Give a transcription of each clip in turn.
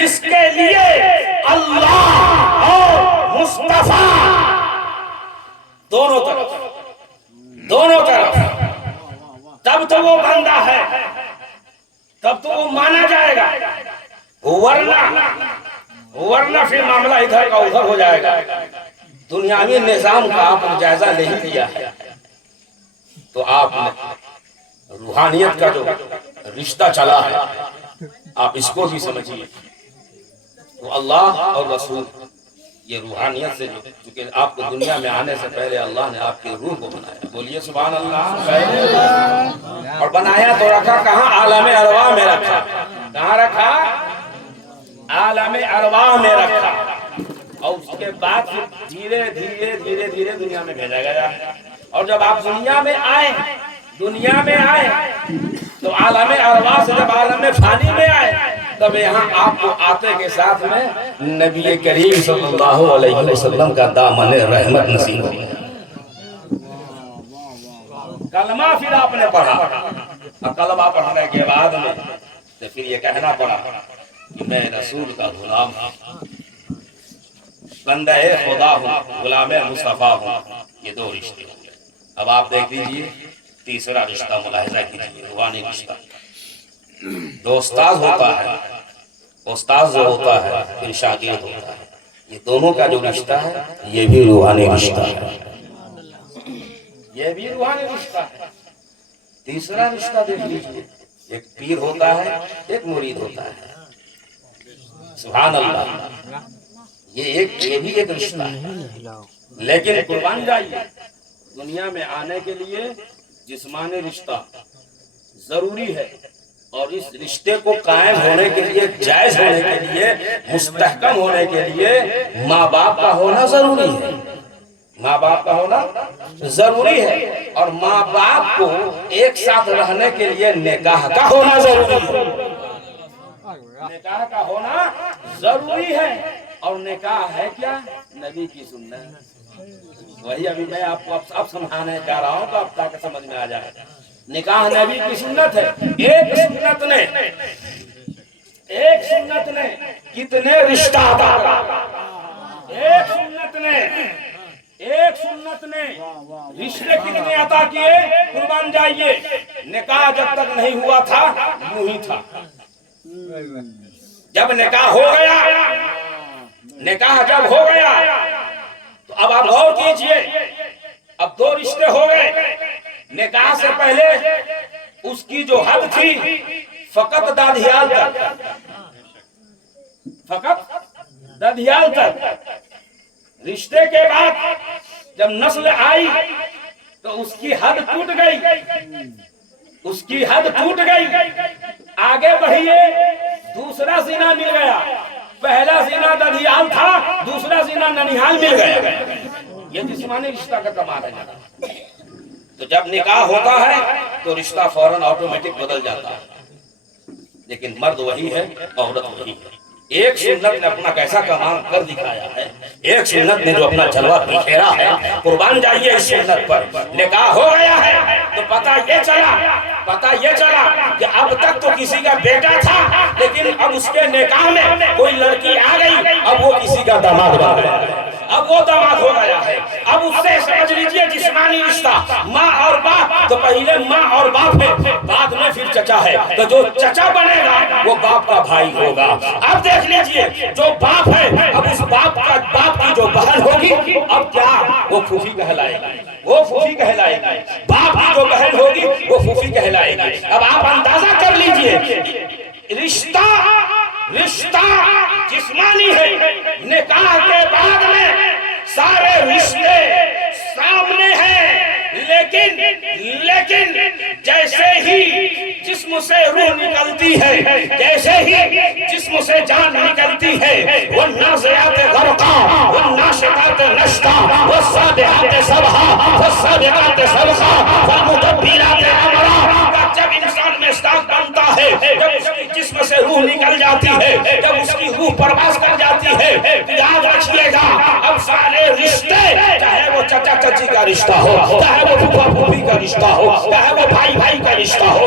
جس کے لیے اللہ اور مصطفیٰ دونوں طرف تب تو وہ بندہ ہے، تب تو وہ مانا جائے گا، ورنہ پھر معاملہ ادھر کا ادھر ہو جائے گا۔ دنیاوی نظام کا آپ نے جائزہ نہیں لیا ہے تو آپ نے روحانیت کا جو رشتہ چلا ہے آپ اس کو بھی سمجھیے۔ تو اللہ اور رسول یہ روحانیت سے چونکہ آپ کو دنیا میں آنے سے پہلے اللہ نے آپ کی روح کو بنایا، بولیے سبحان اللہ، اور بنایا تو رکھا کہاں؟ عالم ارواح میں رکھا۔ کہاں رکھا؟ عالم ارواح میں رکھا، اور اس کے بعد دھیرے دھیرے دنیا میں بھیجا گیا۔ اور جب آپ دنیا میں آئے تو عالم ارواح سے جب عالم فانی میں آئے تب یہاں آپ کو آتے کے ساتھ میں نبی کریم صلی اللہ علیہ وسلم کا دامن رحمت نصیب ہو گیا۔ کلمہ پھر آپ نے پڑھا، اور کلمہ پڑھنے کے بعد میں تو پھر یہ کہنا پڑا کہ میں رسول کا غلام ہوں، بندہ خدا ہوں، غلام مصطفیٰ ہوں۔ یہ دو رشتے ہوں۔ اب آپ دیکھ لیجئے تیسرا رشتہ ملاحظہ کیجئے، روحانی رشتہ۔ جو استاذ ہوتا ہے، استاذ جو ہوتا ہے پھر شاگرد ہوتا ہے، یہ دونوں کا جو رشتہ ہے یہ بھی روحانی رشتہ ہے، یہ بھی روحانی رشتہ ہے۔ تیسرا رشتہ دیکھ لیجئے، ایک پیر ہوتا ہے ایک مرید ہوتا ہے، سبحان اللہ، یہ بھی ایک رشتہ ہے۔ لیکن قربان جائیے، دنیا میں آنے کے لیے جسمانی رشتہ ضروری ہے، اور اس رشتے کو قائم ہونے کے لیے، جائز ہونے کے لیے، مستحکم ہونے کے لیے ماں باپ کا ہونا ضروری ہے، ماں باپ کا ہونا ضروری ہے، اور ماں باپ کو ایک ساتھ رہنے کے لیے نکاح کا ہونا ضروری ہے، نکاح کا ہونا ضروری ہے۔ اور نکاح ہے کیا؟ نبی کی سنت، وہی ابھی میں آپ کو اب سمجھانے جا رہا ہوں تو اب تاکہ سمجھ میں آ جائے۔ نکاح نبی کی سنت ہے۔ ایک سنت نے کتنے رشتہ عطا کر، ایک سنت نے رشتے کتنے عطا کیے؟ قربان جائیے، نکاح جب تک نہیں ہوا تھا یوں ہی تھا، جب نکاح ہو گیا تو اب آپ غور کیجئے، اب دو رشتے ہو گئے۔ نکاح سے پہلے اس کی جو حد تھی فقط دادھیال تک، رشتے کے بعد جب نسل آئی تو اس کی حد ٹوٹ گئی، آگے بڑھیے، دوسرا زنا مل گیا، پہلا زنا دادھیال تھا، دوسرا زنا ننیحال مل گیا۔ یہ جسمانی رشتہ کا کمال ہے۔ تو جب نکاح ہوتا ہے تو رشتہ فوراً آٹومیٹک بدل جاتا ہے، لیکن مرد وہی ہے، عورت وہی ہے۔ ایک سنت نے اپنا کیسا کمال کر دکھایا ہے، ایک سنت نے جو اپنا جلوہ بکھیرا ہے، قربان جائیے اس سنت پر۔ نکاح ہو گیا ہے تو پتہ یہ چلا کہ اب تک تو کسی کا بیٹا تھا، لیکن اب اس کے نکاح میں کوئی لڑکی آ گئی، اب وہ کسی کا داماد بن گیا ہے، اب وہ داماد ہو گیا ہے۔ اب اس سے سمجھ لیجئے جسمانی رشتہ ماں اور باپ، تو پہلے ماں اور باپ ہے، بعد میں پھر چچا ہے، تو جو چچا بنے گا وہ باپ کا بھائی ہوگا۔ اب دیکھ لیجئے، جو باپ ہے اب اس باپ کی جو بہن ہوگی اب کیا؟ وہ پھوپھی کہلائے گی، باپ کی جو بہن ہوگی وہ پھوپھی کہلائے گی۔ اب آپ اندازہ کر لیجئے، رشتہ جسمانی ہے، نکاح کے بعد میں سارے رشتے سامنے ہیں، لیکن جیسے ہی جسم سے روح نکلتی ہے، جیسے ہی جسم سے جان نکلتی ہے، والنازعات غرقا والناشطات نشطا والسابحات سبحا والسابقات سبقا والمدبرات امرا۔ جب انسان میں ساکھ بنتا ہے، جب اس کی جسم سے روح نکل جاتی ہے، جب اس کی روح پرواز کر جاتی ہے، یاد رکھیے گا اب سارے رشتے، چاہے وہ چچا چچی کا رشتہ ہو، چاہے وہ پھوپھا پھوپھی کا رشتہ ہو، چاہے وہ بھائی بھائی کا رشتہ ہو،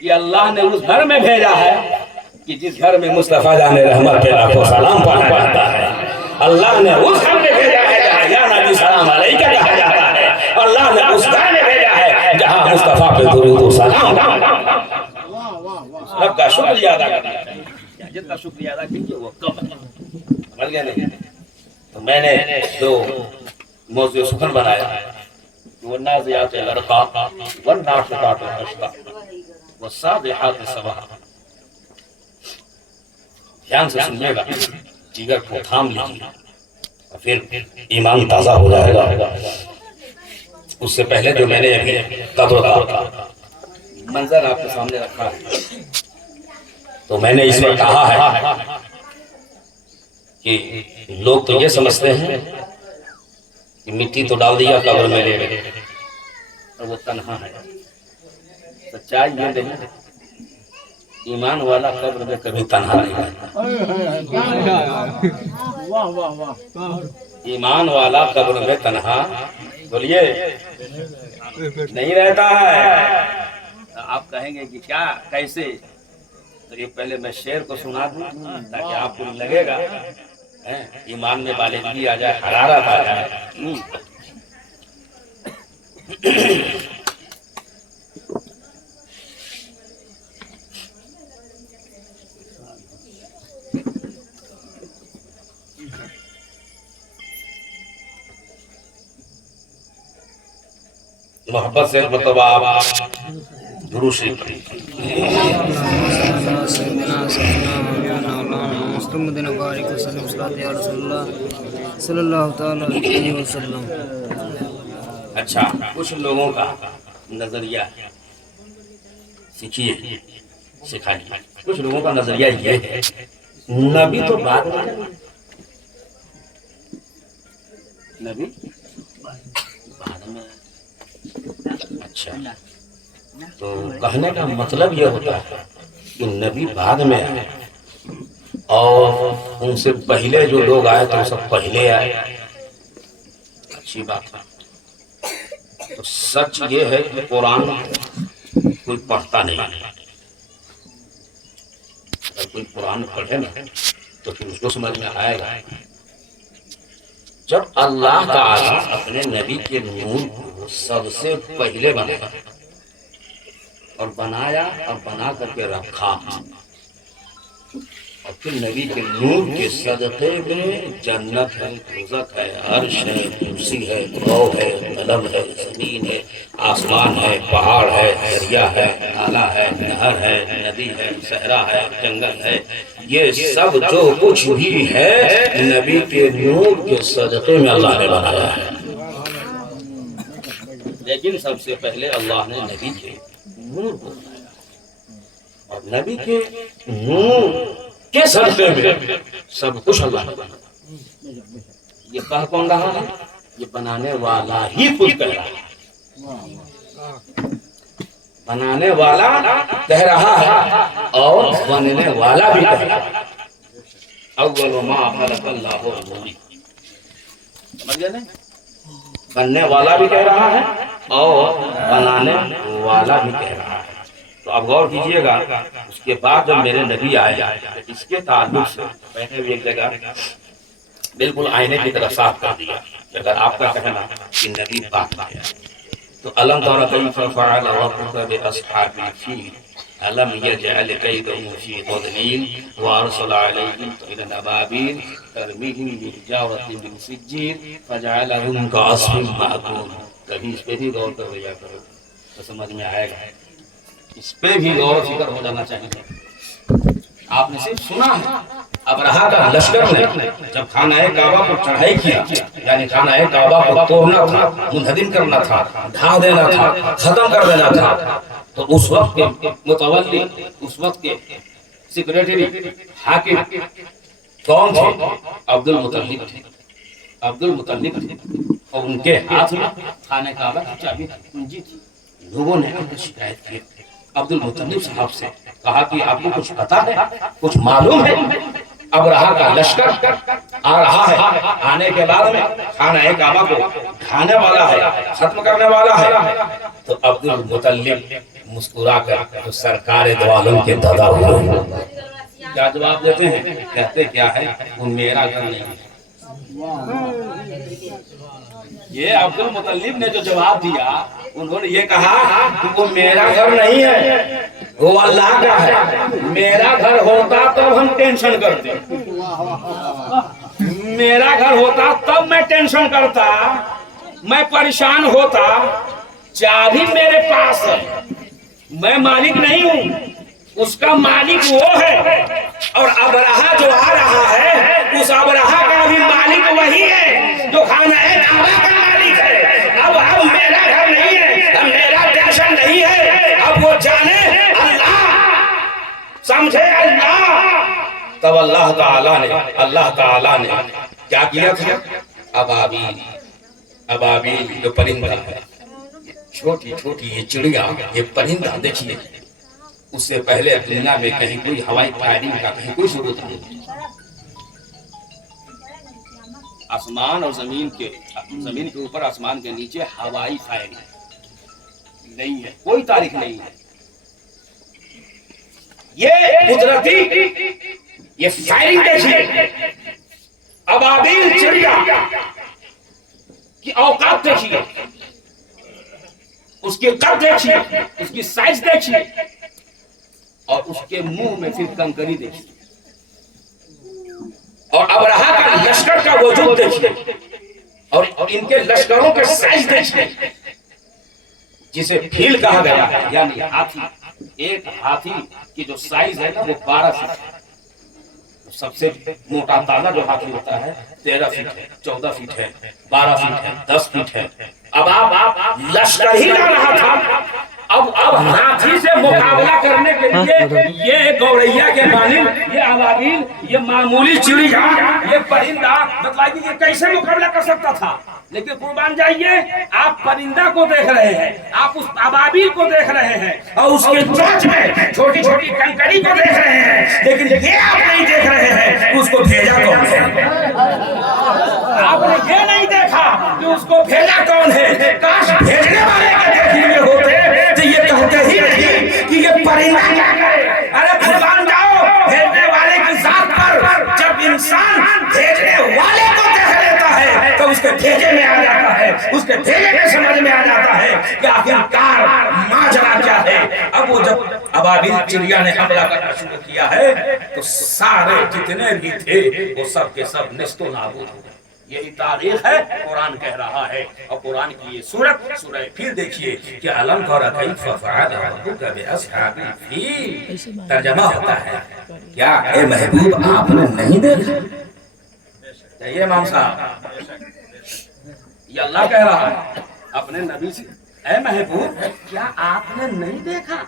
کہ اللہ نے اس گھر میں بھیجا ہے کہ جس گھر میں مصطفیٰ جان رحمت کے لاکھوں سلام پڑھا جاتا ہے۔ اللہ نے اس گھر میں بھیجا ہے جہاں یا نبی سلام علیکہ کہا جاتا ہے۔ اللہ نے اس گھر میں بھیجا ہے جہاں مصطفیٰ پہ درود و سلام پڑھا جاتا ہے۔ رب کا شکریہ ادا کرنا چاہیے، جتنا شکریہ ادا کیجیے وہ کم ہے۔ سمجھ گئے نہیں؟ تو میں نے جو موضوع سخن بنایا والنازعات غرقا والناشطات نشطا والسابحات سبحا، دھیان سے سنیے گا، جگر کو تھام لیجیے اور پھر ایمان تازہ ہو جائے گا۔ اس سے پہلے جو میں نے ابھی قبر کا منظر آپ کے سامنے رکھا ہے، تو میں نے اس میں کہا ہے کہ لوگ تو یہ سمجھتے ہیں کہ مٹی تو ڈال دیا قبر میں لے گئے اور وہ تنہا ہے۔ سچائی یہ نہیں، ایمان والا قبر میں کبھی تنہا نہیں رہتا۔ ایمان والا قبر میں تنہا بولیے نہیں رہتا ہے۔ آپ کہیں گے کہ کیا کیسے؟ تو یہ پہلے میں شعر کو سنا دوں تاکہ آپ کو لگے گا ایمان میں بالغی آ جائے، حرارت آ جائے۔ محبت سے مطلب آپ درود شریف پڑھیے۔ اچھا، کچھ لوگوں کا نظریہ سیکھیے، سکھائیے۔ کچھ لوگوں کا نظریہ یہ ہے نبی تو بعد میں، نبی بعد میں۔ اچھا، تو کہنے کا مطلب یہ ہوتا ہے کہ نبی بعد میں آئے اور ان سے پہلے جو لوگ آئے تو سب پہلے آئے۔ اچھی بات ہے۔ تو سچ یہ ہے کہ قرآن کوئی پڑھتا نہیں ہے۔ اگر کوئی قرآن پڑھے نا تو پھر اس کو سمجھ میں آئے گا۔ جب اللہ تعالیٰ اپنے نبی کے نور کو سب سے پہلے بنایا اور بنایا اور بنا کر کے رکھا، اور پھر نبی کے نور کے صدقے میں جنت ہے، دوزخ ہے، عرش ہے، کرسی ہے، گو ہے، قلم ہے، زمین ہے، آسمان ہے، پہاڑ ہے، دریا ہے، نالا ہے، نہر ہے، ندی ہے، صحرا ہے، جنگل ہے، یہ سب جو کچھ بھی ہے نبی کے نور کے صدقے میں اللہ نے بنایا ہے۔ لیکن سب سے پہلے اللہ نے نبی کے نور کو بنایا، اور نبی کے نور کے صدقے میں سب کچھ اللہ نے بنایا۔ یہ کہہ کون رہا ہے؟ یہ بنانے والا ہی خود کہہ رہا ہے۔ بنانے والا کہہ رہا ہے اور بننے والا بھی کہہ رہا ہے۔ اول ما خلق اللہ النور، سمجھ گئے نا؟ بننے والا بھی کہہ رہا ہے اور بنانے والا بھی کہہ رہا ہے۔ تو اب غور کیجئے گا، اس کے بعد جب میرے نبی آئے، اس کے تعلق سے میں نے بھی ایک جگہ بالکل آئینے کی طرح صاف کر دیا کہ اگر آپ کا کہنا کہ نبی بعد میں آیا تو الم تر کیف فعل ربک باصحاب الفیل الم یجعل کیدہم فی تضلیل وارسل علیہم طیرا ابابیل ترمیہم بحجارۃ من سجیل فجعلہم کعصف مأکول۔ کبھی اس پہ بھی غور کر لیا کرو تو سمجھ میں آئے گا۔ اس پہ بھی غور و فکر ہو جانا چاہیے۔ آپ نے صرف سنا ہے ابرہہ کا لشکر نے جب خانہ کعبہ کو چڑھائی کیا، یعنی خانہ کعبہ کو توڑنا تھا، منہدم کرنا تھا، ڈھا دینا تھا، ختم کر دینا تھا، تو اس وقت کے متولی، اس وقت کے سیکریٹری، حاکم کون تھے؟ عبد المطلب تھے۔ عبد المطلب تھے اور ان کے ہاتھ میں خانہ کعبہ کی چابی تھی، کنجی تھی۔ لوگوں نے ان کو شکایت کی عبد المطلب صاحب سے، کہا کہ آپ کو کچھ پتا ہے، کچھ معلوم ہے؟ ابرہہ کا لشکر آ رہا ہے، آنے کے بعد میں خانہ کعبہ کو ڈھانے والا ہے، ختم کرنے والا ہے۔ تو عبد المطلب مسکرا کر تو سرکار دو عالم کے دادا ہوئے کیا جواب دیتے ہیں؟ کہتے کیا ہے؟ وہ میرا گھر نہیں ہے۔ یہ عبد المطلب نے جو جواب دیا انہوں نے یہ کہا کہ وہ میرا گھر نہیں ہے، وہ اللہ کا ہے۔ میرا گھر ہوتا تو ہم ٹینشن کرتے، میرا گھر ہوتا تب میں ٹینشن کرتا، میں پریشان ہوتا۔ چابی میرے پاس ہے، میں مالک نہیں ہوں، اس کا مالک وہ ہے۔ اور ابرہہ جو آ رہا ہے اس ابرہہ کا بھی مالک وہی ہے جو خانہ کعبہ کا مالک ہے۔ اب میرا گھر نہیں ہے، اب میرا ٹینشن نہیں ہے، اب وہ جانے اللہ، سمجھے اللہ۔ تب اللہ تعالیٰ نے کیا کیا تھا؟ ابابیل جو پرندہ ہے، چھوٹی چھوٹی یہ چڑیا، یہ پرندہ دیکھیے، اس سے پہلے دنیا میں کہیں کوئی ہوائی فائرنگ کا کہیں کوئی ضرورت نہیں۔ آسمان اور زمین کے اوپر، آسمان کے نیچے ہوائی فائرنگ نہیں ہے، کوئی تاریخ نہیں ہے۔ یہ قدرتی یہ فائرنگ دیکھیے، ابابیل چڑیا کی اوقات دیکھیے، اس کی قد دیکھیے، اس کی سائز دیکھیے، اور اس کے منہ میں پھر کنکری دیکھیے، اور ابرہہ کا لشکر کا وجود دیکھیے، اور ان کے لشکروں کے سائز دیکھیے، جسے فیل کہا گیا ہے، یعنی ہاتھی۔ ایک ہاتھی کی جو سائز ہے نا وہ 12 فٹ ہے۔ سب سے موٹا تازہ جو ہاتھی ہوتا ہے 13 فٹ ہے، 14 فٹ ہے، 12 فٹ ہے، 10 فٹ ہے۔ اب آپ لشکر ہی نہ رہا تھا، اب ہاتھی سے مقابلہ کرنے کے لیے یہ گوریا کے مانند یہ ابابیل، یہ معمولی چڑیا، یہ پرندہ، بتلائیے یہ کیسے مقابلہ کر سکتا تھا؟ لیکن قربان جائیے، آپ پرندہ کو دیکھ رہے ہیں، آپ اس ابابیل کو دیکھ رہے ہیں، اور اس کے چونچ میں چھوٹی چھوٹی کنکری کو دیکھ رہے ہیں، لیکن یہ آپ نہیں دیکھ رہے ہیں اس کو بھیجا کون ہے۔ آپ نے یہ نہیں دیکھا کہ اس کو بھیجا کون ہے۔ کاش بھیجنے والے کے دیکھنے میں ہوتے تو یہ کہتے ہی نہیں کہ یہ پرندہ کیا کرے۔ ارے قربان جاؤ، بھیجنے والے کی ذات پر جب انسان بھیجنے والے کو دیکھ لیتا ہے تو اس کے بھیجے میں آ جاتا ہے، اس کے بھیجے میں سمجھ میں آ جاتا ہے کہ آخرکار ماجرا کیا ہے۔ اب وہ جب ابابیل چڑیا نے حملہ کرنا شروع کیا ہے تو سارے جتنے بھی تھے وہ سب کے سب نیست و نابود ہو گئے۔ یہی تاریخ ہے، قرآن کہہ رہا ہے، اور قرآن کی یہ سورت سورہ فیل دیکھیے کہ الم تر کیف فعل ربک باصحاب الفیل، ترجمہ ہوتا ہے کیا اے محبوب آپ نے نہیں دیکھا؟ یہ امام صاحب یہ اللہ کہہ رہا ہے اپنے نبی سے، اے محبوب کیا آپ نے نہیں دیکھا؟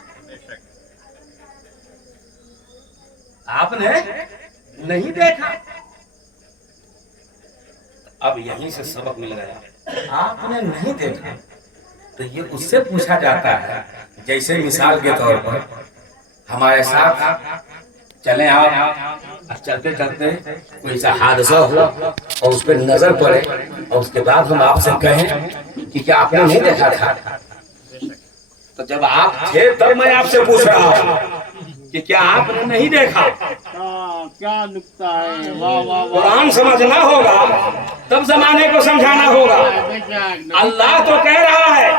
آپ نے نہیں دیکھا؟ اب یہیں سے سبق مل گیا، آپ نے نہیں دیکھا تو یہ اس سے پوچھا جاتا ہے، جیسے مثال کے طور پر ہمارے ساتھ چلیں آپ، چلتے چلتے کوئی سا حادثہ ہو اور اس پہ نظر پڑے اور اس کے بعد ہم آپ سے کہیں کہ کیا آپ نے نہیں دیکھا تھا؟ تو جب آپ تھے تب میں آپ سے پوچھ رہا ہوں کہ کیا آپ نے نہیں دیکھا؟ کیا نکتہ ہے، قرآن سمجھنا ہوگا تب زمانے کو سمجھانا ہوگا۔ اللہ تو کہہ رہا ہے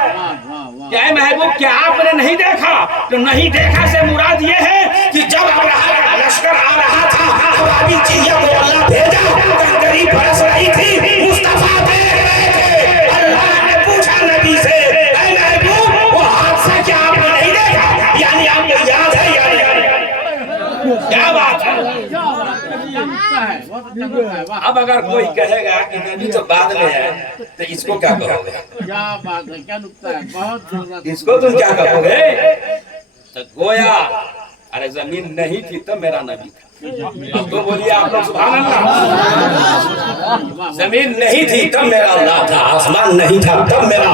کہ اے محبوب کیا آپ نے نہیں دیکھا؟ تو نہیں دیکھا سے مراد یہ ہے کہ جب ابرہہ لشکر آ رہا تھا، ابابیل چڑیا کو اللہ بھیجا، کنکری برس رہی تھی، مصطفیٰ دیکھ رہے تھے، اللہ نے پوچھا نبی سے اے محبوب وہ حادثہ کیا آپ نے نہیں دیکھا؟ یعنی آپ کو یاد ہے یا نہیں؟ کیا بات ہے؟ اب اگر کوئی کہے گا کہ نبی تو بعد میں ہے تو اس کو کیا کہو گے؟ کیا بات ہے، کیا نکتہ ہے، بہت زبردست۔ اس کو تم کیا کہو گے؟ تو گویا ارے زمین نہیں تھی تب میرا نبی تھا۔ اب تو بولیے آپ لوگ سبحان اللہ۔ زمین نہیں تھی تب میرا اللہ تھا، آسمان نہیں تھا تب میرا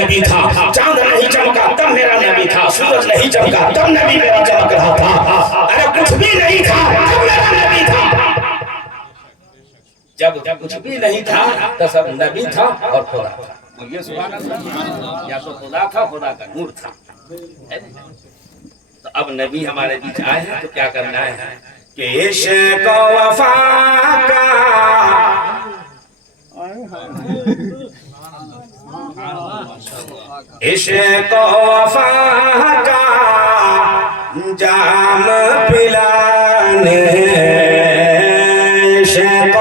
نبی تھا، چاند نہیں چمکا تب میرا نبی تھا، سورج نہیں چمکا تب نبی میرا چمک رہا تھا، ارے کچھ بھی نہیں تھا تب میرا نبی تھا۔ جب کچھ بھی نہیں تھا تو سب نبی تھا اور خدا تھا۔ بولیے سبحان اللہ۔ یا تو خدا تھا، خدا کا نور تھا۔ تو اب نبی ہمارے بیچ آئے ہیں تو کیا کرنا ہے کہ عشق و وفا کا عشق و وفا کا جام پلانے عشق و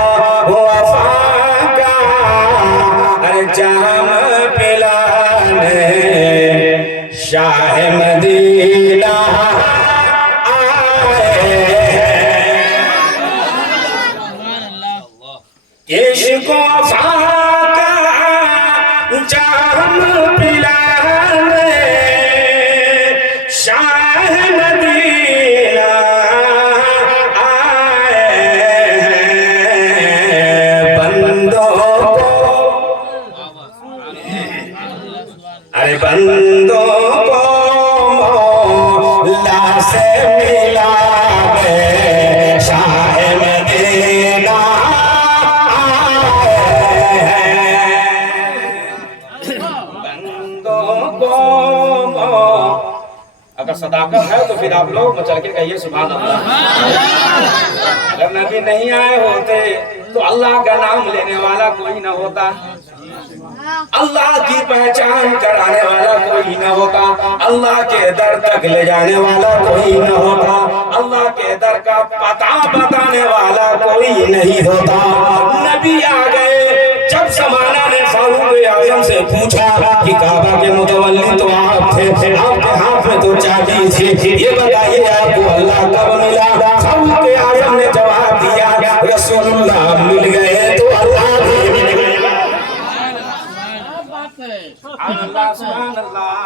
وفا کا جام پلانے شاہ مدینہ آئے عشق و وفا کا جام پلانے شاہ مدینہ آئے بندوں کو ارے بندوں کو مولا سے ملا گے شاہ مدینہ اگر صداقت ہے تو پھر آپ لوگ چل کے کہیے سبحان اللہ. اگر نبی نہیں آئے ہوتے تو اللہ کا نام لینے والا کوئی نہ ہوتا, اللہ کی پہچان کرانے والا کوئی نہ ہوتا, اللہ کے در تک لے جانے والا کوئی نہ ہوتا, اللہ کے در کا پتہ بتانے والا کوئی نہیں ہوتا. نبی آ گئے. جب زمانہ نے فاروق اعظم سے پوچھا کہ کعبہ کے متولی تو آپ تھے, آپ کے ہاتھ میں تو چابی تھی, یہ بتائیے آپ کو اللہ کب ملا؟ فاروق اعظم نے جواب دیا رسول اللہ مل گئے تو اللہ بھی مل گئے. سبحان اللہ سبحان اللہ.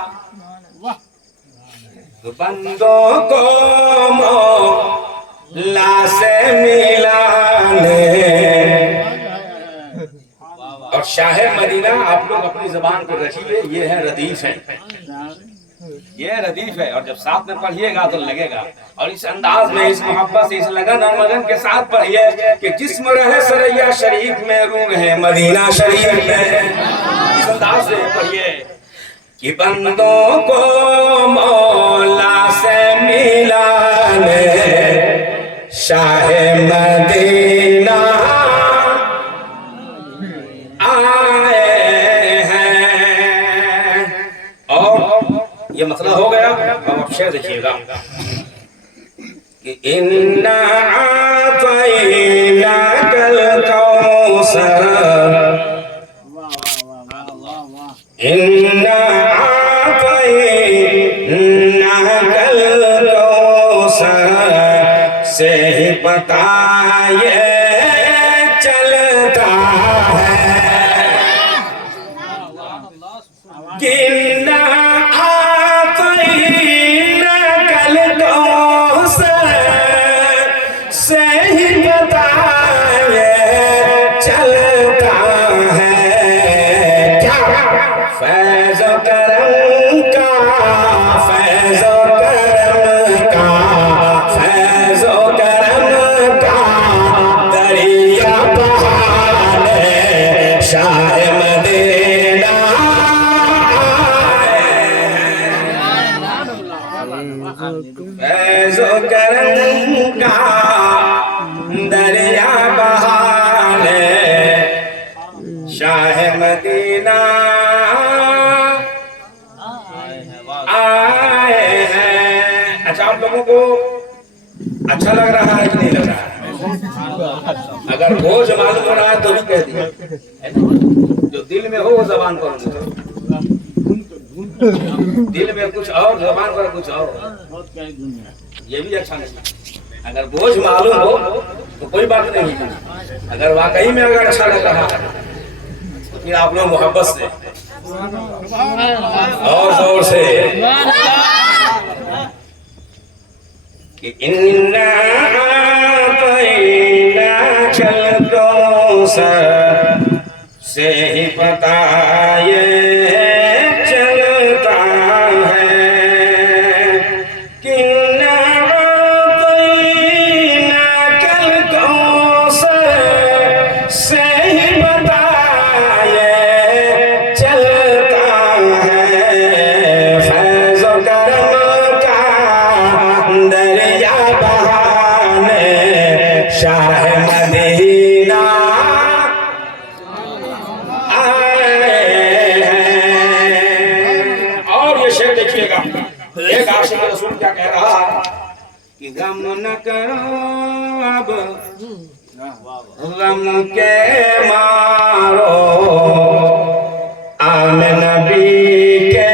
بندوں کو مولا سے ملانے. اور شاہ مدینہ آپ لوگ اپنی زبان پر رکھیے, یہ ہے ردیف ہے, یہ ردیف ہے. اور جب ساتھ میں پڑھیے گا تو لگے گا, اور اس انداز میں, اس محبت سے, اس لگن اور مگن کے ساتھ پڑھیے کہ جسم رہے سریا شریف میں, روح ہے مدینہ شریف میں. اس انداز سے پڑھیے کہ بندوں کو مولا سے ملانے شاہ مدینہ آئے ہیں. اور یہ مسئلہ ہو گیا. اب آپ شعر دیکھیے گا کہ اِنَّا أَعْطَيْنَاكَ الْكَوْثَرَ اِنَّا أَعْطَيْنَاكَ الْكَوْثَرَ سے ہی پتہ یہ چلتا ہے کہ اِنَّا أَعْطَيْنَاكَ الْكَوْثَرَ سے ہی پتہ یہ چلتا ہے. کیا فیض و کرم کا, فیض و کرم کا, فیض و کرم کا دریا بہانے شاہ مدینہ آئے ہیں. فیض و کرم کا دریا بہانے شاہ مدینہ آئے ہیں. اچھا, آپ لوگوں کو اچھا لگ رہا ہے کہ نہیں لگ رہا ہے؟ اگر بوجھ معلوم ہو رہا ہے تو بھی کہہ دیا, جو دل میں ہو وہ زبان پر ہو. دل میں کچھ اور, زبان پر کچھ اور, یہ بھی اچھا نہیں. اگر بوجھ معلوم ہو تو کوئی بات نہیں, اگر واقعی میں اگر اچھا لگ رہا ہے تو پھر آپ لوگ محبت سے اور زور سے کہ اِنَّا أَعْطَيْنَاكَ الْكَوْثَرَ سے ہی پتہ یہ چلتا ہے کہ اِنَّا أَعْطَيْنَاكَ الْكَوْثَرَ سے ہی پتہ یہ چلتا ہے. فیض و شاہ مدینہ آئے ہیں۔ اور یہ شعر دیکھیے گا، ایک عاشق رسول کیا کہہ رہا کہ غم نہ کرو اب غم کے مارو آمن نبی کے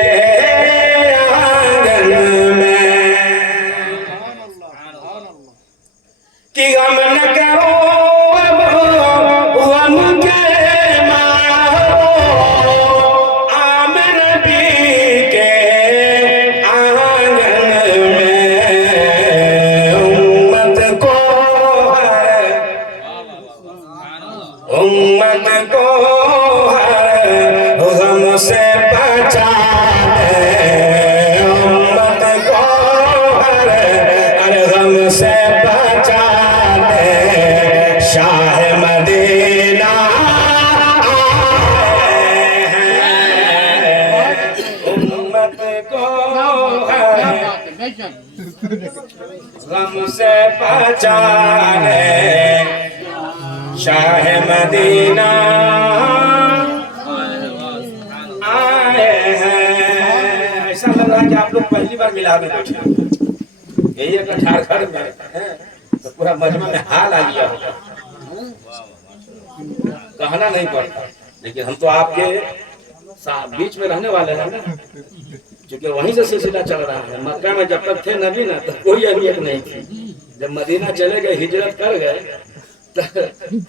آنگن میں کہ غم نہ کرو اب غم کے مارو آمن نبی کے آنگن میں امت کو غم سے بچا دے امت کو ارے غم سے بچا دے شاہ مدینہ آئے ہیں امت کو غم سے بچا دے شاہ مدینہ آئے ہیں۔ ایسا لگ رہا ہے کہ آپ لوگ پہلی بار ملا میں بیٹھے یہی اگر جھارکھنڈ میں تو پورا مجمع میں حال آ گیا ہوگا، کہنا نہیں پڑتا، لیکن ہم تو آپ کے بیچ میں رہنے والے ہیں نا، چونکہ وہیں سے سلسلہ چل رہا ہے۔ مکہ میں جب تک تھے نبی نا تو کوئی اہمیت نہیں تھی، جب مدینہ چلے گئے ہجرت کر گئے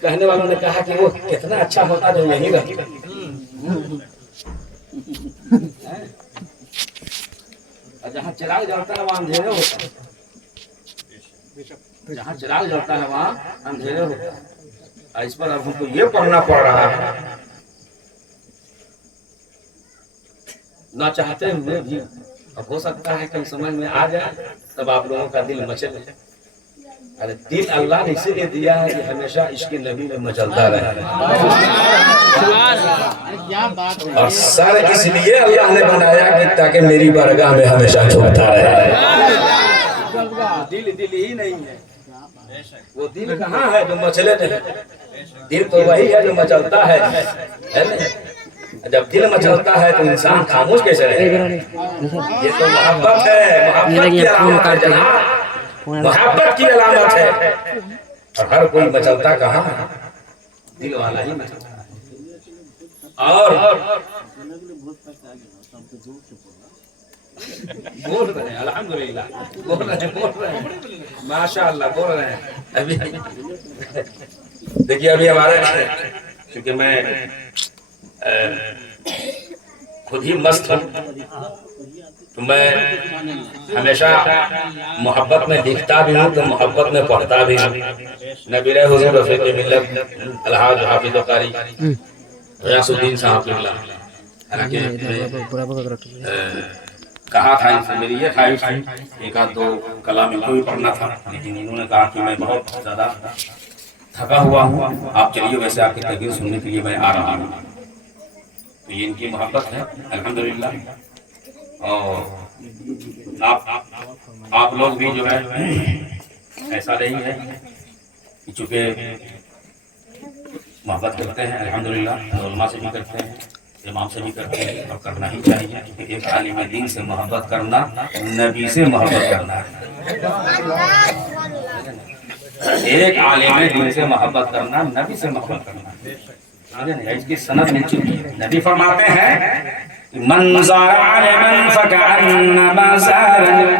کہنے والوں نے کہا کہ وہ کتنا اچھا ہوتا جو یہیں رہتا۔ جہاں چراغ جلتا ہے وہاں اندھیرے ہوتا ہے، جہاں چراغ جلتا ہے وہاں اندھیرے ہوتا ہے۔ اس پر اب ہم کو یہ پڑھنا پڑ رہا ہے، نہ چاہتے ہوئے بھی اب ہو سکتا ہے کہ سمجھ میں آ جائے تب آپ لوگوں کا دل مچلے۔ ارے دل اللہ نے اسی لیے دیا ہے کہ ہمیشہ عشق نبی میں مچلتا رہے، اور سر اس لیے اللہ نے بنایا کہ تاکہ میری بارگاہ میں ہمیشہ جھکتا رہے۔ دل ہی نہیں ہے، وہ دل کہاں ہے جو مچلے نہیں؟ دل تو وہی ہے جو مچلتا ہے نا؟ جب دل مچلتا ہے تو انسان خاموش کیسے رہے؟ یہ تو محبت ہے، محبت کی علامت ہے جہاں محبت کی علامت ہے، اور ہر کوئی مچلتا کہاں ہے؟ دل والا ہی مچلتا ہے۔ اور بول رہے ہیں الحمدللہ، بول رہے ہیں ماشاء اللہ بول رہے ہیں۔ ابھی دیکھیے ابھی ہمارے کیونکہ میں خود ہی مست ہوں تو میں ہمیشہ محبت میں لکھتا بھی ہوں تو محبت میں پڑھتا بھی ہوں۔ نبی حضور رفیق ملت الحاج حافظ قاری غیاث الدین صاحب قبلہ، حالانکہ کہا تھا ان سے میری یہ خواہش تھی ایک آدھ دو کلام ان کو بھی پڑھنا تھا، لیکن انہوں نے کہا کہ میں بہت زیادہ تھکا ہوا ہوں، آپ چلیے ویسے آپ کی تقریر سننے کے لیے میں آ رہا ہوں۔ تو یہ ان کی محبت ہے الحمدللہ، اور آپ لوگ بھی جو ہے ایسا نہیں ہے کہ چونکہ محبت کرتے ہیں الحمدللہ، علماء سے بھی کرتے ہیں، امام سے بھی کرتے ہیں، اور کرنا ہی چاہیے، کیونکہ ایک عالم دین سے محبت کرنا نبی سے محبت کرنا ہے۔ ایک عالم دین سے محبت کرنا نبی سے محبت کرنا ہے۔ اس کی سند مل چکی ہے۔ نبی فرماتے ہیں من زار عالما فکأنما زارنی،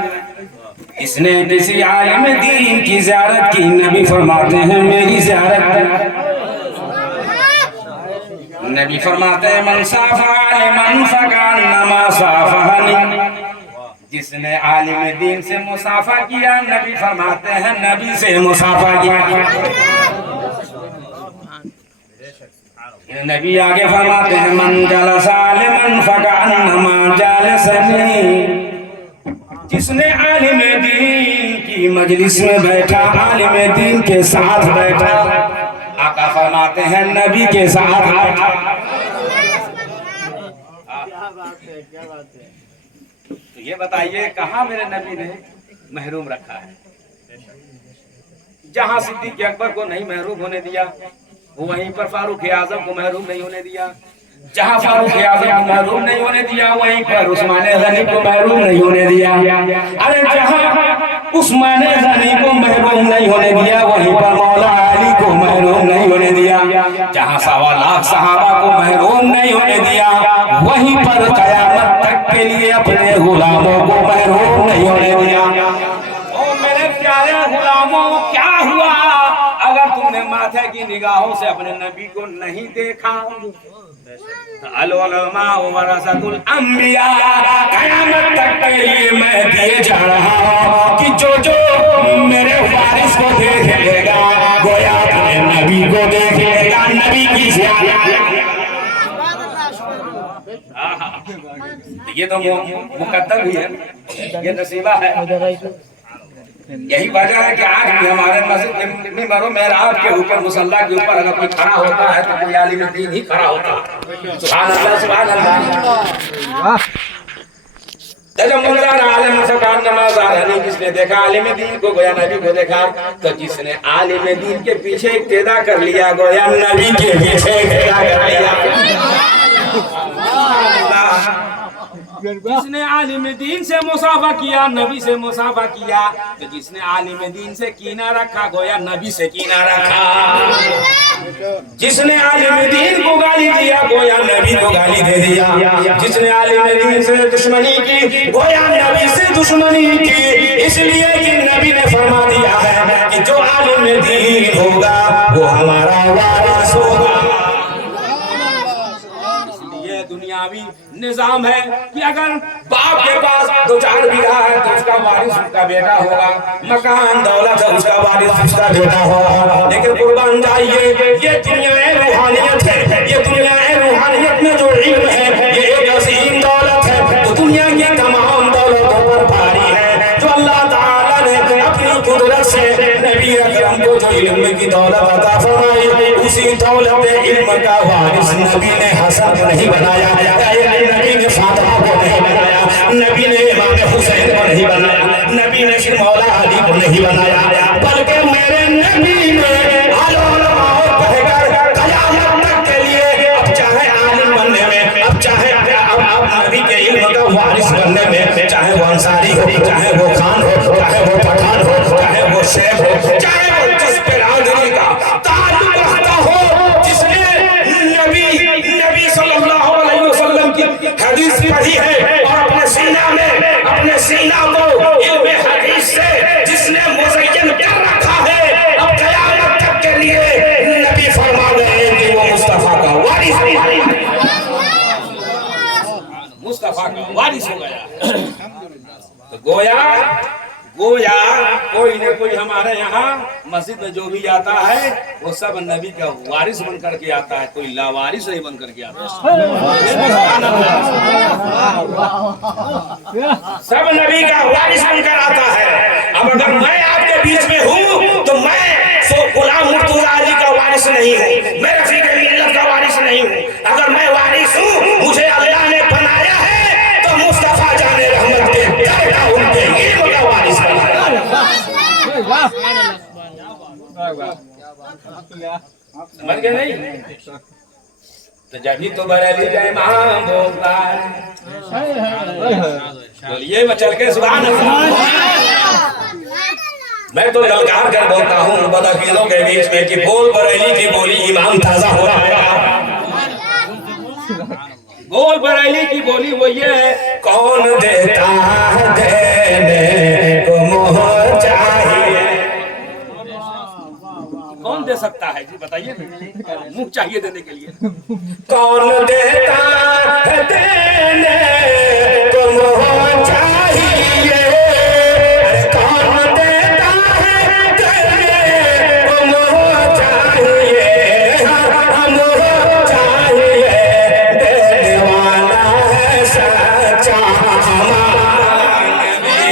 اس نے کسی عالم دین کی زیارت کی، نبی فرماتے ہیں میری زیارت کی۔ نبی فرماتے ہیں من صافح عالما فکأنما صافحنی، جس نے عالم دین سے مصافحہ کیا، نبی فرماتے ہیں نبی سے مصافحہ کیا۔ نبی آگے فرماتے ہیں من جلس عالما فکأنما جالسنی، جس نے عالم دین کی مجلس میں بیٹھا، عالم دین کے ساتھ بیٹھا، آقا فرماتے ہیں نبی کے ساتھ بیٹھا۔ کیا بات ہے۔ تو یہ بتائیے کہاں میرے نبی نے محروم رکھا ہے؟ جہاں صدیق اکبر کو نہیں محروم ہونے دیا وہیں پر فاروق اعظم کو محروم نہیں ہونے دیا، جہاں فاروق اعظم کو محروم نہیں ہونے دیا وہیں پر عثمان غنی کو محروم نہیں ہونے دیا، ارے جہاں عثمان غنی کو محروم نہیں ہونے دیا وہیں پر مولا علی کو محروم نہیں ہونے دیا، جہاں 1.25 لاکھ صحابہ کو محروم نہیں ہونے دیا وہیں پر قیامت تک کے لیے اپنے غلاموں کو محروم نہیں ہونے دیا۔ او میرے پیارے غلاموں، کیا ہوا اگر تم نے ماتھے کی نگاہوں سے اپنے نبی کو نہیں دیکھا؟ العلماء ورثۃ الانبیاء، قیامت تک کے لیے میں دیے جا رہا ہوں کہ جو میرے وارث کو دیکھ لے گا گویا اپنے نبی کو دیکھ لے گا، نبی کی زیادت۔ یہ تو مقدر بھی ہے، یہ نصیبہ ہے۔ یہی وجہ ہے کہ آج بھی ہمارے مسجد کے ممبر و محراب کے اوپر مصلی کے اوپر اگر کوئی کھڑا ہوتا ہے تو کوئی عالم دین ہی کھڑا ہوتا ہے۔ سبحان اللہ، سبحان اللہ۔ جب منظر عالم سکان نماز آرہنی، جس نے دیکھا عالم دین کو گویا نبی کو دیکھا، تو جس نے عالم دین کے پیچھے اقتدا کر لیا گویا نبی کے پیچھے اقتدا کر لیا۔ جس نے عالم دین سے مصافحہ کیا نبی سے مصافحہ کیا، تو جس نے عالم دین سے کینہ رکھا گویا نبی سے کینہ رکھا، جس نے عالم دین کو گالی دیا گویا نبی کو گالی دے دیا، جس نے عالم دین سے دشمنی کی گویا نبی سے دشمنی کی، اس لیے کہ نبی نے فرما دیا ہے کہ جو عالم دین ہوگا وہ ہمارا وارث ہوگا۔ دنیاوی نظام ہے کہ اگر باپ کے پاس 2-4 بیگھہ ہے تو اس کا وارث اس کا بیٹا ہوگا، مکان دولت ہے اس کا وارث اس کا بیٹا ہوگا، لیکن قربان جائیے یہ دنیا روحانیت ہے، یہ دنیا روحانیت میں جو علم ہے یہ ایک عظیم دولت ہے، تو دنیا کی تمام دولتوں پر بھاری ہے جو اللہ تعالیٰ نے اپنی قدرت سے نبی اکرم کو جو علم کی دولت عطا فرمائی، اسی دولت علم کا وارث نبی نے حسن کو نہیں بنایا، نبی نے فاطمہ کو نہیں بنایا، نبی نے امام حسین کو نہیں بنایا، نبی نے پھر مولا علی کو نہیں بنایا، بلکہ میرے نبی نے علماء کہہ کر قیامت تک کے لیے اب چاہے عالم بننے میں، اب چاہے اب نبی کے علم کا وارث بننے میں، چاہے وہ انصاری ہو، چاہے وہ خان ہو، چاہے وہ پٹھان ہو، چاہے وہ شیخ ہو، چاہے وہ جس برادری کا تعلق رکھتا ہو، جس نے نبی صلی اللہ علیہ وسلم کی حدیث پڑھی ہے اور اپنے سینہ کو علم حدیث سے جس نے مزین کر رکھا ہے، اب قیامت تک کے لیے نبی فرما گئے کہ وہ مصطفیٰ کا وارث ہے، مصطفیٰ کا وارث ہو گیا۔ تو گویا کوئی نہ کوئی ہمارے یہاں مسجد میں جو بھی آتا ہے وہ سب نبی کا وارث بن کر کے آتا ہے، کوئی لاوارث نہیں بن کر کے آتا ہے، سب نبی کا وارث بن کر آتا ہے۔ اب اگر میں آپ کے بیچ میں ہوں تو میں غلام مرتضیٰ علی کا وارث نہیں ہوں، میں رفیق ملت کا وارث نہیں ہوں، اگر میں وارث ہوں مجھے اللہ نے بنایا ہے تو مصطفیٰ جان رحمت کے درگاہ ان کے علم کا وارث سمجھ گئے نہیں؟ تو جبھی تو بریلی کا امام بولتا ہے، بولیے میں چل کے سبحان اللہ، میں تو للکار کر بولتا ہوں بدعقیدوں کے بیچ میں کہ بول بریلی کی بولی امام تازہ ہو رہا ہے، بول بریلی کی بولی وہ یہ ہے، کون دیتا دینے کو مہر چاہیے، کون دے سکتا ہے جی بتائیے، منہ چاہیے دینے کے لیے، کون دیتا ہے دینے کو مہر چاہیے، کون دیتا ہے دینے کو مہر چاہیے، مہر چاہیے، دینے والا ہے سچا ہمارا نبی،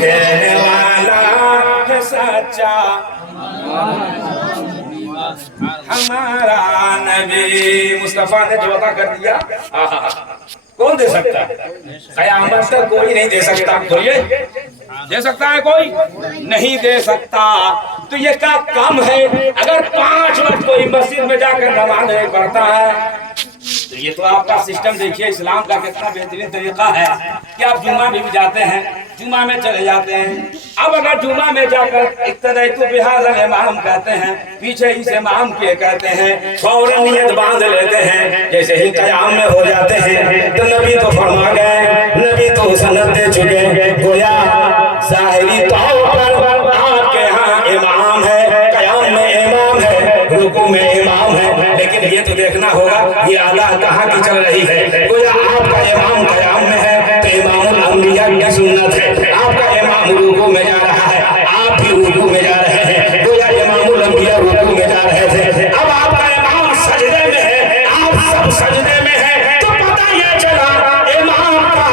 دینے والا ہے سچا ہمارا نبی۔ مصطفیٰ نے جو عطا کر دیا کون دے سکتا ہے؟ قیامت تک کوئی نہیں دے سکتا، بولیے دے سکتا ہے کوئی نہیں دے سکتا۔ تو یہ کیا کم ہے؟ اگر 5 وقت کوئی مسجد میں جا کر نماز نہیں پڑھتا ہے تو یہ تو آپ کا سسٹم دیکھیے اسلام کا کتنا بہترین طریقہ ہے کہ آپ جمعہ میں بھی جاتے ہیں، جمعہ میں چلے جاتے ہیں۔ اب اگر جمعہ میں جا کر اقتدیت بہذا الامام کہتے ہیں، پیچھے ہی سے امام کے کہتے ہیں، فوراً نیت باندھ لیتے ہیں، جیسے ہی قیام میں ہو جاتے ہیں تو نبی تو فرما گئے، نبی تو سند دے چکے، گویا ظاہری طور پر آپ کے ہاں امام ہے، قیام میں امام ہے، رکوع میں امام ہے، لیکن یہ تو دیکھنا ہوگا یہ ادا کہاں کی چل رہی ہے۔ گویا آپ کا امام قیام میں ہے تو امام الانبیاء کی سنت ہے، آپ کا امام رکوع میں جا رہا ہے، آپ بھی رکوع میں جا رہے ہیں، گویا امام الانبیاء رکوع میں جا رہے تھے۔ اب آپ کا امام سجدے میں ہے، آپ سب سجدے میں ہیں، تو پتہ یہ چلا امام کا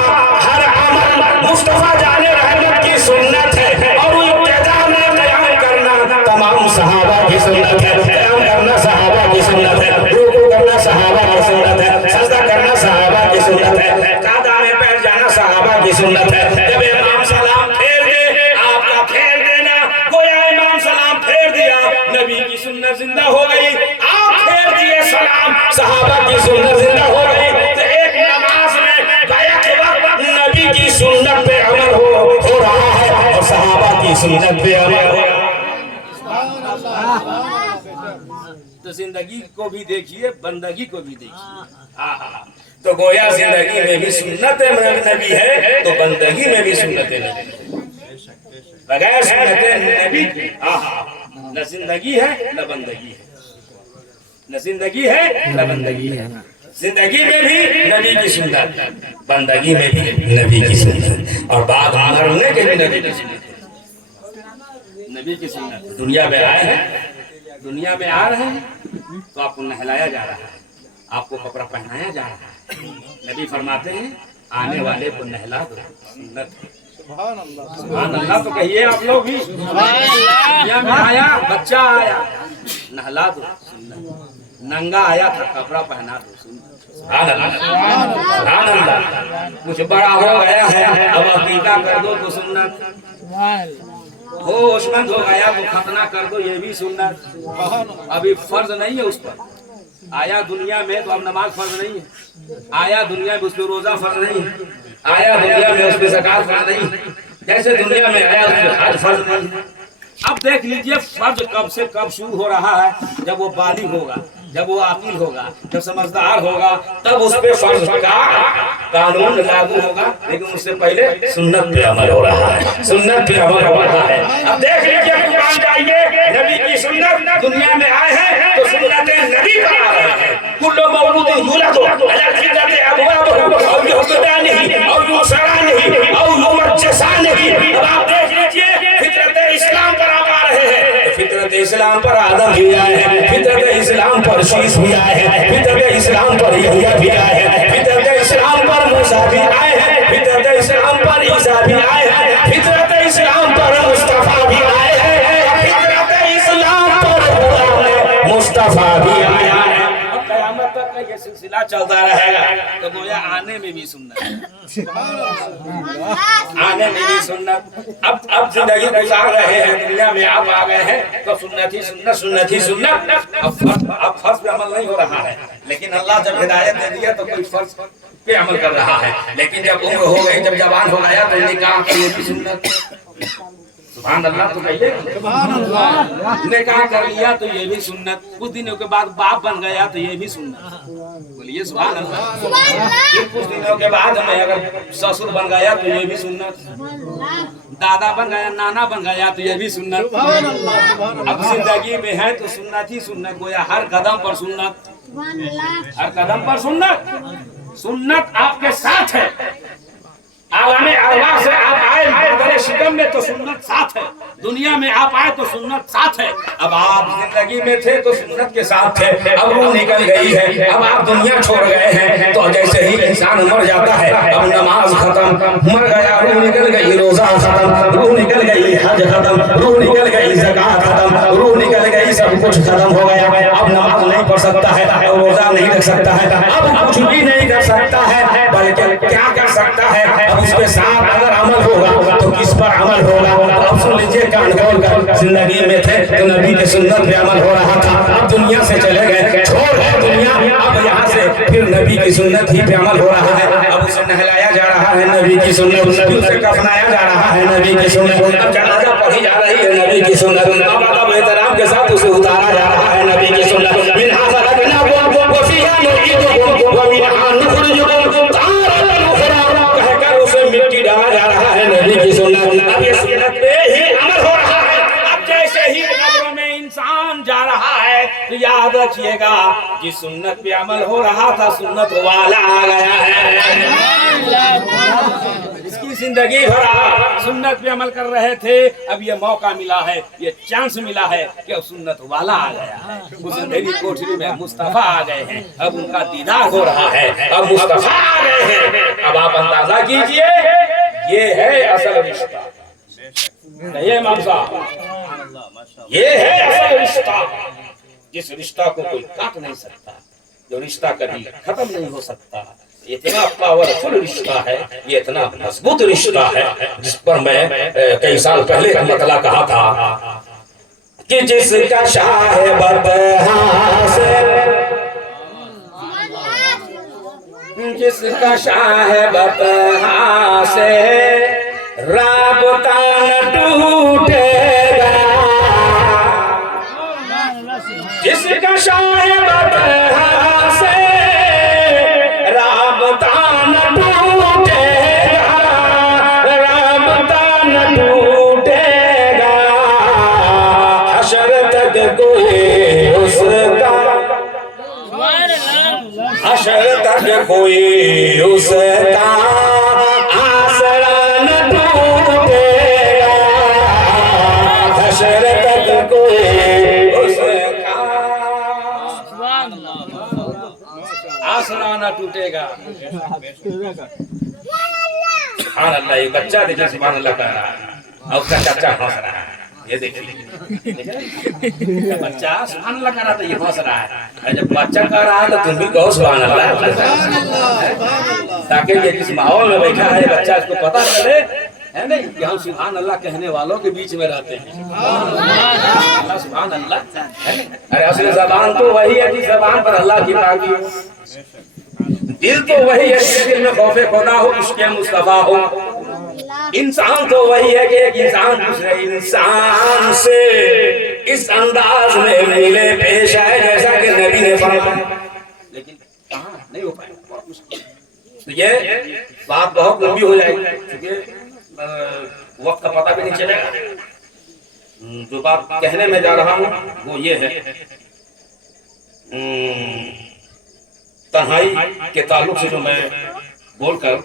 ہر عمل مصطفیٰ جان رحمت کی سنت ہے، اور وہ ابتدا میں قیام کرنا تمام صحابہ کی سنت ہے، قیام کرنا صحابہ کی سنت ہے، رکوع کرنا صحابہ کی سنت ہے، سجدہ کرنا صحابہ کی سنت ہے، قعدہ میں بیٹھ جانا صحابہ کی سنت ہے۔ جب امام سلام پھیر دے آپ کا پھیر دینا، گویا امام سلام پھیر دیا نبی کی سنت زندہ ہو گئی، آپ پھیر دیے سلام صحابہ کی سنت زندہ ہو گئی۔ تو ایک نماز میں بیک وقت نبی کی سنت پہ عمل ہو رہا ہے اور صحابہ کی سنت پہ عمل ہو رہا ہے۔ تو زندگی کو بھی دیکھیے، بندگی کو بھی دیکھیے۔ تو گویا زندگی میں بھی سنت نبی ہے تو بندگی میں بھی سنت نبی ہے۔ بغیر سنت نبی کے نہ زندگی ہے نہ بندگی ہے، نہ زندگی ہے نہ بندگی ہے۔ زندگی میں بھی نبی کی سنت، بندگی میں بھی نبی کی سنت، اور بعد مرنے کے بھی نبی کی سنت، نبی کی سنت۔ دنیا میں آئے ہیں، دنیا میں آ رہے ہیں تو آپ کو نہلایا جا رہا ہے، آپ کو کپڑا پہنایا جا رہا ہے۔ نبی فرماتے ہیں آنے والے کو نہلا دو، سنت ہے۔ سبحان اللہ تو کہیے آپ لوگ بھی۔ دنیا میں آیا بچہ آیا نہلا دو، سنت۔ ننگا آیا تھا کپڑا پہنا دو، سنت۔ سبحان اللہ، سبحان اللہ۔ کچھ بڑا ہو گیا ہے اب عقیقہ کر دو تو سنت، ہوش مند ہو گیا تو ختنہ کر دو، یہ بھی سنت۔ ابھی فرض نہیں ہے اس پر، آیا دنیا میں تو اب نماز فرض نہیں ہے، آیا دنیا میں اس پہ روزہ فرض نہیں ہے، آیا دنیا میں اس پہ زکات فرض نہیں ہے، جیسے دنیا میں آیا اس پہ حج فرض نہیں ہے۔ اب دیکھ لیجئے فرض کب سے کب شروع ہو رہا ہے، جب وہ بالغ ہوگا، جب وہ عاقل ہوگا، جب سمجھدار ہوگا، تب اس پہ فرض کا قانون لاگو ہوگا، لیکن اس سے پہلے سنت پہ عمل ہو رہا ہے، سنت پہ عمل ہو رہا ہے۔ اب دیکھ لیجئے قرآن جائیے، نبی کی سنت، دنیا میں آئے ہیں تو سنت نبی پر آ رہا ہے۔ کل مولود یولد علی الفطرۃ ابوابہ او یحودانہ او ینصرانہ او یمجسانہ۔ اب آپ دیکھ لیجئے فطرت اسلام پر آپ آ رہے ہیں، فطرت اسلام پر آدم بھی آئے ہیں، فطرت اسلام پر شیس بھی آئے ہیں، فطرت اسلام پر یحییٰ بھی آئے ہیں، فطرت اسلام پر موسیٰ بھی آئے ہیں، فطرت اسلام پر عیسیٰ بھی آئے ہیں، فطرت اسلام پر مصطفیٰ بھی آئے ہیں، فطرت اسلام پر غلام مصطفیٰ بھی آئے ہیں۔ اب قیامت تک کا یہ سلسلہ چلتا رہے گا، تو گویا آنے میں بھی سنت ہے، آنے میں بھی سنت۔ اب زندگی گزار رہے ہیں، دنیا میں آپ آ گئے ہیں تو سنت ہی سنت، سنت ہی سنت۔ اب فرض پہ عمل نہیں ہو رہا ہے، لیکن اللہ جب ہدایت دے دیا تو کوئی فرض پہ عمل کر رہا ہے، لیکن جب عمر ہو گئی، جب جوان ہو گیا تو نکاح کے لیے بھی سنت۔ سبحان اللہ تو کہیے، سبحان اللہ۔ نکاح کر لیا تو یہ بھی سنت، کچھ دنوں کے بعد باپ بن گیا تو یہ بھی سنت، بولیے سبحان اللہ۔ پھر کچھ دنوں کے بعد میں اگر سسر بن گیا تو یہ بھی سنت، دادا بن گیا، نانا بن گیا تو یہ بھی سنت۔ اب زندگی میں ہے تو سنت ہی سنت، گویا ہر قدم پر سنت، ہر قدم پر سنت۔ سنت آپ کے ساتھ ہے، عالم ارواح سے آپ آئے مادر شکم میں تو سنت ساتھ ہے، دنیا میں آپ آئے تو سنت ساتھ ہے۔ اب آپ زندگی میں تھے تو سنت کے ساتھ تھے، اب روح نکل گئی ہے، اب آپ دنیا چھوڑ گئے ہیں تو جیسے ہی انسان مر جاتا ہے، اب نماز ختم، مر گیا، روح نکل گئی، روزہ ختم، روح نکل گئی، حج ختم، روح نکل گئی، زکات ختم، روح نکل گئی، سب کچھ ختم ہو گیا۔ اب نماز نہیں پڑھ سکتا ہے، اب روزہ نہیں رکھ سکتا ہے، اب کچھ بھی نہیں کر سکتا ہے، بلکہ کیا کر سکتا ہے؟ اب اس کے ساتھ اگر عمل ہوگا تو کس پر عمل ہوگا؟ اب سن لیجیے کان کھول کر زندگی میں تھے تو نبی کی سنت پہ عمل ہو رہا تھا، اب دنیا سے چلے گئے، چھوڑ ہے دنیا، اب یہاں سے پھر نبی کی سنت ہی پہ عمل ہو رہا ہے، اب اسے نہلایا جا رہا ہے نبی کی سنت، اسے کفنایا جا رہا ہے نبی کی سنت، اب جنازہ پڑھی جا رہی ہے نبی کی سنت، اب ادب احترام کے ساتھ اسے اتارا جا رہا ہے نبی کی سنت، منہا خلقناکم وفیہا نعیدکم ومنہا نخرجکم تارۃ اخری، کہہ کر اسے مٹی ڈالا جا رہا ہے نبی کی سنت، اب یہ سنت پہ ہی عمل ہو رہا ہے، اب جیسے ہی قبر میں انسان جا رہا ہے تو یاد رکھیے گا جس سنت پہ عمل ہو رہا تھا سنت والا آ گیا ہے، اس کی زندگی بھر سنت پہ عمل کر رہے تھے، اب یہ موقع ملا ہے، یہ چانس ملا ہے کہ اب سنت والا آ گیا ہے، اس میری کوٹری میں مصطفیٰ آ گئے ہیں، اب ان کا دیدار ہو رہا ہے، اب مصطفیٰ آ گئے ہیں، اب آپ اندازہ کیجئے یہ ہے اصل رشتہ، نہیں امام صاحب، یہ ہے اصل رشتہ، جس رشتہ کو کوئی کاٹ نہیں سکتا، جو رشتہ کبھی ختم نہیں ہو سکتا، اتنا پاورفل رشتہ ہے، یہ اتنا مضبوط رشتہ ہے، جس پر میں کئی سال پہلے ایک مطلع کہا تھا کہ جس کا شاہبت حاصل، جس کا شاہبت حاصل رابطہ نہ ٹوٹے گا، جس کا شاہبت حاصل رابطہ نہ ٹوٹے گا، رابطہ نہ ٹوٹے گا، حشر تک کوئی اس کا، حشر تک کوئی اس کا آسرا نہ ٹوٹے گا، حشر تک کوئی اس کا آسرا نہ ٹوٹے گا، سبحان اللہ، یہ بچہ دیکھیں سبحان اللہ کہہ رہا ہے، اور اس کا چچا ہنس رہا ہے، یہ دیکھیے بچہ سبحان اللہ کہہ رہا تھا، یہ ہنس رہا ہے، جب بچہ کہہ رہا ہے تو تم بھی کہو سبحان اللہ، تاکہ یہ کس ماحول میں بیٹھا ہے بچہ اس کو پتہ چلے ہے نہیں کہ ہم سبحان اللہ کہنے والوں کے بیچ میں رہتے ہیں، سبحان اللہ، ارے اصل زبان تو وہی ہے جس زبان پر اللہ کی پاکی ہو، دل تو وہی ہے کہ دل میں خوف خدا ہو، عشق مصطفیٰ ہو، انسان تو وہی ہے کہ ایک انسان دوسرے انسان سے اس انداز میں ملے پیش آئے جیسا کہ نبی نے فرمایا، لیکن کہاں نہیں ہو پائے، بہت مشکل، تو یہ بات بہت لمبی ہو جائے گی کیونکہ وقت کا پتہ بھی نہیں چلے گا، جو بات کہنے میں جا رہا ہوں وہ یہ ہے، تنہائی کے تعلق سے جو میں بول کر